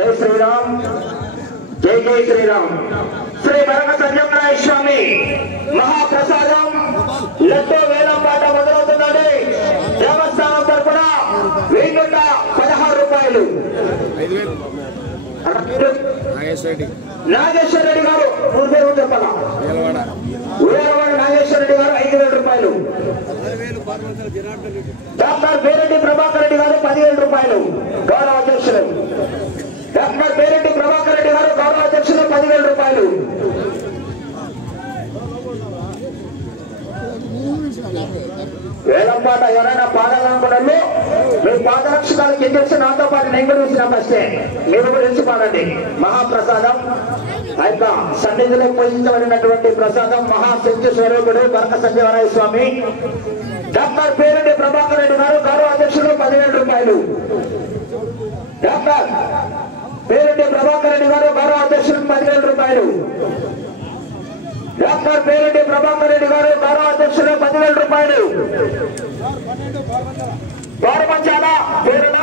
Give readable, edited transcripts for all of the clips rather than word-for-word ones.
जय श्री राम जय जय श्री राम श्री भरत संजय स्वामी महाप्रसादम लड्डू వేలంపాట మొదలవుతుందండి దేవస్థానం తరపున 16 రూపాయలు నాగేశ్వర రెడ్డి గారు పూర్వేరు చెప్పాల ఊరేవాడ నాగేశ్వర రెడ్డి గారు 5000 రూపాయలు డాక్టర్ పేరెడ్డి ప్రభాకర్ రెడ్డి గారు 10000 రూపాయలు గౌరవ అధ్యక్షులు డాక్టర్ పేరెడ్డి ప్రభాకర్ రెడ్డి గారు గౌరవ అధ్యక్షులు 10000 రూపాయలు వేలంపాట ఎవరైనా పాడాలనుకున్నట్లు మీ పాదరక్షకాలకు ఇంజక్షన్ నాతో పాటు నేను కూడా ఇచ్చినాం వస్తే మీరు గురించి పాడండి మహాప్రసాదం ఆ యొక్క సన్నిధిలో పూజించబడినటువంటి ప్రసాదం మహాశక్తి స్వరూపుడు భరత సంజీవరాయ స్వామి డాక్టర్ పేరెడ్డి ప్రభాకర్ రెడ్డి గారు గౌరవ అధ్యక్షులు 10000 రూపాయలు డాక్టర్ పేరెడ్డి ప్రభాకర్ రెడ్డి గారు గౌరవ అధ్యక్షులు 10000 రూపాయలు డాక్టర్ పేరెడ్డి ప్రభాకర్ రెడ్డి గారు గౌరవ అధ్యక్షులు 10000 రూపాయలు బారమంచాల పేరునా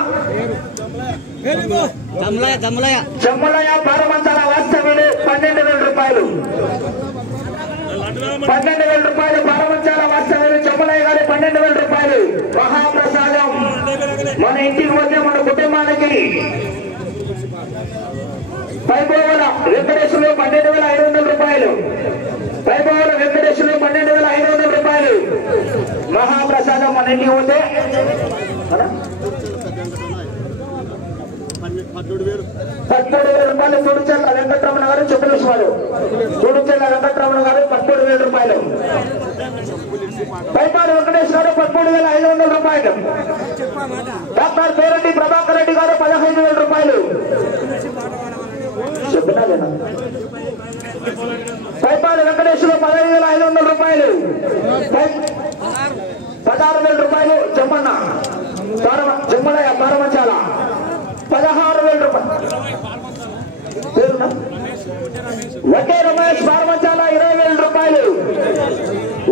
జమ్ములయ్య బారమంచాల వాస్తవ్యులు 12000 రూపాయలు 12000 రూపాయలు బారమంచాల వాస్తవ్యులు జమ్ములయ్య గారి 12000 రూపాయలు మహాప్రసాదం మన ఇంటికి వచ్చే మన కుటుంబానికి పైపోవల వెంకటేశ్వరులు 12500 రూపాయలు పైపోవల వెంకటేశ్వరులు 12500 రూపాయలు మహాప్రసాదం మన ఇంటికి పోతే 13000 రూపాయలు చూడుచెల్ల వెంకటరమణ గారు చుట్టేశ్వరు చూడుచెల్ల వెంకటరమణ గారు 13000 రూపాయలు పైపాడు వెంకటేశ్వర 13500 రూపాయలు డాక్టర్ పేరెడ్డి ప్రభాకర్ రెడ్డి గారు 15000 రూపాయలు చెప్పినా పైపాడు వెంకటేశ్వర 15500 రూపాయలు 16000 రూపాయలు జమ్మన్న జమ్మలయ్య పారమంచాల 16000 రూపాయలు వడ్డే రమేష్ పారమంచాల 20000 రూపాయలు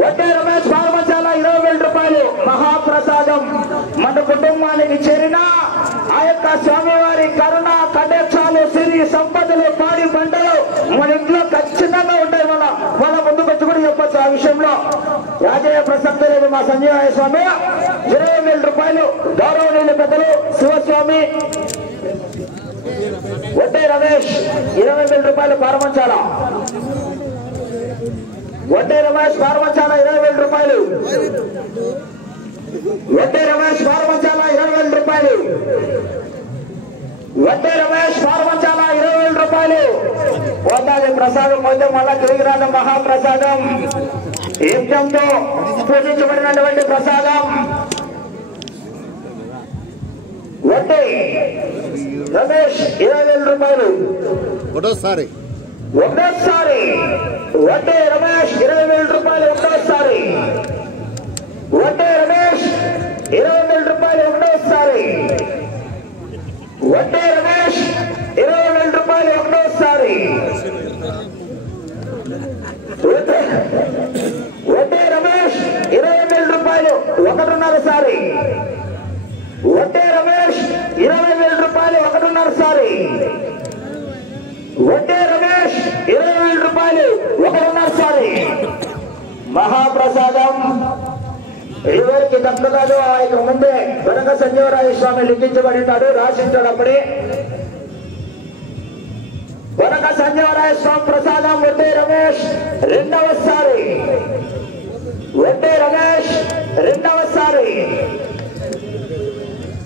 వడ్డే రమేష్ పారమంచాల 20000 రూపాయలు మహాప్రసాదం మన కుటుంబానికి చేరిన ఆ యొక్క స్వామివారి కరుణ కటాక్షాలు సిరి సంపదలు పాడి పంటలు మన ఇంట్లో ఖచ్చితంగా ఉంటాయి మన ముందుకు వచ్చి కూడా చెప్పచ్చు ఆ విషయంలో రాజయ్య ప్రసక్తి లేదు మా సంజయ్ స్వామి 20000 రూపాయలు గౌరవనీయులు పెద్దలు శివస్వామి వడ్డే రమేష్ 20000 రూపాయలు పారమంచాల వడ్డే రమేష్ పారమంచాల 20000 రూపాయలు వడ్డే రమేష్ పారమంచాల 20000 రూపాయలు వడ్డే రమేష్ పారమంచాల 20000 రూపాయలు పోతాది ప్రసాదం పోతే మళ్ళా తిరిగి రాని మహాప్రసాదం యజ్ఞంతో పూజించబడినటువంటి ప్రసాదం వడ్డే రమేష్ 20000 రూపాయలు ఒకటోసారి వడ్డే రమేష్ 20000 రూపాయలు ఒకటోసారి వడ్డే రమేష్ 20000 రూపాయలు ఒకటోసారి వడ్డే రమేష్ 20000 రూపాయలు ఒకటోసారి వడ్డే రమేష్ 20000 రూపాయలు ఒకటిన్నరసారి వడ్డే రమేష్ 20000 రూపాయలు ఒకటిన్నరసారి వడ్డే రమేష్ 20000 రూపాయలు ఒకటిన్నరసారి మహాప్రసాదం ఎవరికి దక్కదాదో ఆయన ముందే భరత సంజీవరాయ స్వామి లిఖించబడినాడు రాసింటాడు అప్పుడే భరత సంజీవరాయ స్వామి ప్రసాదం వడ్డే రమేష్ రెండవసారి వడ్డే రమేష్ రెండవసారి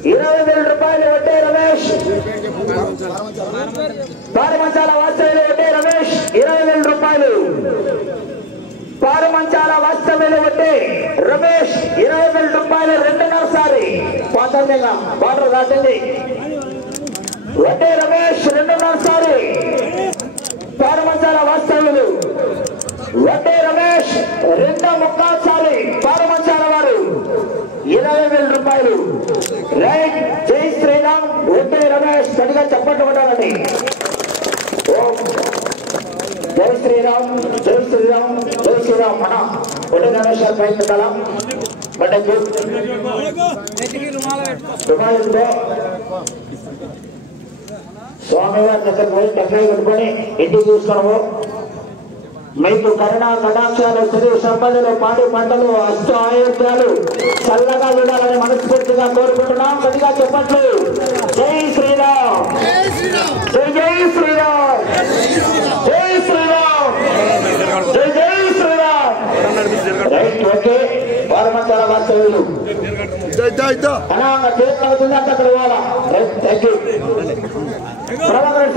20000 రూపాయలు వడ్డే రమేష్ పారమంచాల వాస్తవ్యులు వడ్డే రమేష్ 20000 రూపాయలు పారమంచాల వాస్తవ్యులు వడ్డే రమేష్ 20000 రూపాయలు రెండున్నరసారి పాతంగా బార్డర్ దాటింది వడ్డే రమేష్ రెండున్నరసారి పారమంచాల వాస్తవ్యులు వడ్డే రమేష్ రెండో ముక్కాసారి పారమంచాల వారు 20000 రూపాయలు రైట్ జై శ్రీరామ్ వడ్డే రమేష్ గట్టిగా చప్పట్లు కొట్టాలండి జై శ్రీరామ్ జై శ్రీరామ్ జై శ్రీరామ్ మన వడ్డే రమేష్ గారి పైన పెట్టాలా బట్టకు రుమాలు స్వామివారి దగ్గరకు పోయి టెక్కాయ కట్టుకొని ఇంటికి చూసుకోవడము. మీకు కరుణ కటాక్షాలు సిరి సంపదలు పాడి పంటలు అష్ట ఆయుధాలు చల్లగా చూడాలని మనస్ఫూర్తిగా కోరుకుంటున్నాం. గట్టిగా చెప్పట్లు. జై శ్రీరామ్, జై జై శ్రీరామ్, జై శ్రీరామ్, జై జై శ్రీరామ్. Right, okay. వారమంచాల వాస్తవ్యులు అనా చేతులు అవుతుంది అంటే అక్కడ పోవాలా. Right, thank you.